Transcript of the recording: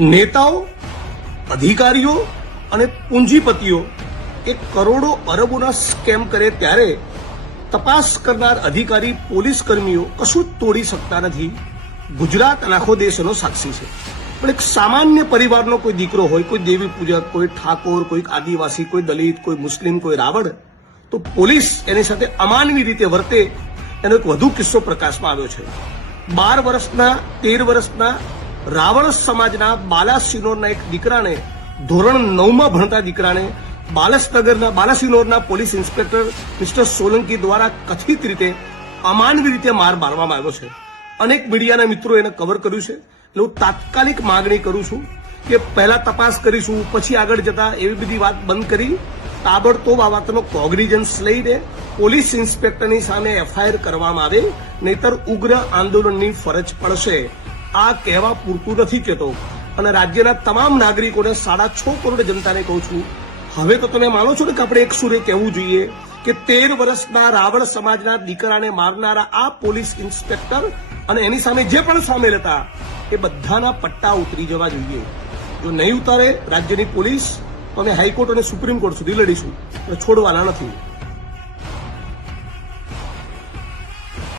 નેતાઓ, અધિકારીઓ અને પૂંજીપતિઓ એ કરોડો અરબોના સ્કેમ કરે ત્યારે તપાસ કરનાર અધિકારી પોલીસ કર્મીઓ કશું જ તોડી શકતા નથી. ગુજરાત અને આખો દેશ એનો સાક્ષી છે. પણ એક સામાન્ય પરિવારનો કોઈ દીકરો હોય, કોઈ દેવી પૂજક, કોઈ ઠાકોર, કોઈ આદિવાસી, કોઈ દલિત, કોઈ મુસ્લિમ, કોઈ રાવણ, તો પોલીસ એની સાથે અમાનવી રીતે વર્તે એનો એક વધુ કિસ્સો પ્રકાશમાં આવ્યો છે. 12 વર્ષના 13 વર્ષના રાવણ સમાજના બાલાસિનોરના એક દીકરાને, ધોરણ 9માં ભણતા દીકરાને બાલાસિનોરના પોલીસ ઇન્સ્પેક્ટર મિસ્ટર સોલંકી દ્વારા કથિત રીતે અમાનવી રીતે માર મારવામાં આવ્યો છે. અનેક મીડિયાના મિત્રો એને કવર કર્યું છે. એટલે હું તાત્કાલિક માગણી કરું છું કે પહેલા તપાસ કરીશું, પછી આગળ જતા એવી બધી વાત બંધ કરી તાબડતોબ આ વાતનો કોગ્નિઝન્સ લઈને પોલીસ ઇન્સ્પેક્ટરની સામે એફઆઈઆર કરવામાં આવે, નહીતર ઉગ્ર આંદોલનની ફરજ પડશે. આ કહેવા પૂરતું નથી કહેતો. અને રાજ્યના તમામ નાગરિકોને 6.5 કરોડ જનતાને કહું છું, હવે તો તમે માનો છો ને કે આપણે એક સુરે કહેવું જોઈએ કે 13 વર્ષના રાવણ સમાજના દીકરાને મારનારા આ પોલીસ ઇન્સ્પેક્ટર અને એની સામે જે પણ સામેલ હતા એ બધાના પટ્ટા ઉતરી જવા જોઈએ. જો નહીં ઉતારે રાજ્યની પોલીસ તો અમે હાઈકોર્ટ અને સુપ્રીમ કોર્ટ સુધી લડીશું, છોડવાના નથી.